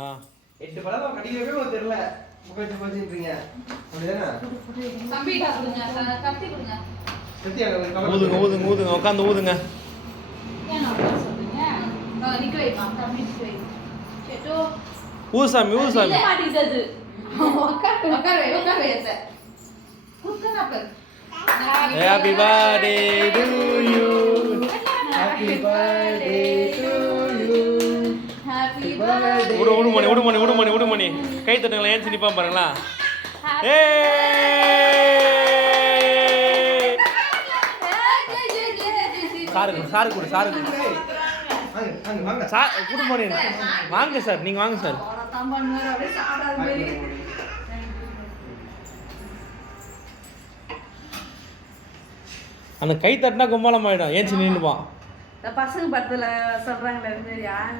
8 பழம் கடிக்கவே தெரியல. முகச்சு போச்சுன்றீங்க. அப்படிதானே? தம்பிடா கொடுங்க. கத்தி கொடுங்க. கத்தி அங்க ஊதுங்க உட்காந்து ஊதுங்க. ஏன் நான் சொல்றீங்க? நிக்க வைப்பா. தம்பி நிக்க வை. சேட்டோ. ஊசாமி. இல்ல மாட்டிட்டது. உட்கார வை. குத்துனா பாரு. Happy birthday to you. Happy birthday to you. Happy birthday. உடு மணி. கை தட்டுங்களா ஏன் சிரிப்பா பாருங்களா. சாரு குடு. வாங்க. குடு மணி. வாங்க சார், நீங்க வாங்க சார். தம்பன் வேற அப்படியே சாப்பிடாத மாதிரி. அந்த கை தட்டினா கும்பலம் ஆயிடும். ஏன் நின்னுப்பான். பசங்க படத்துல சொல்றாங்களே யார்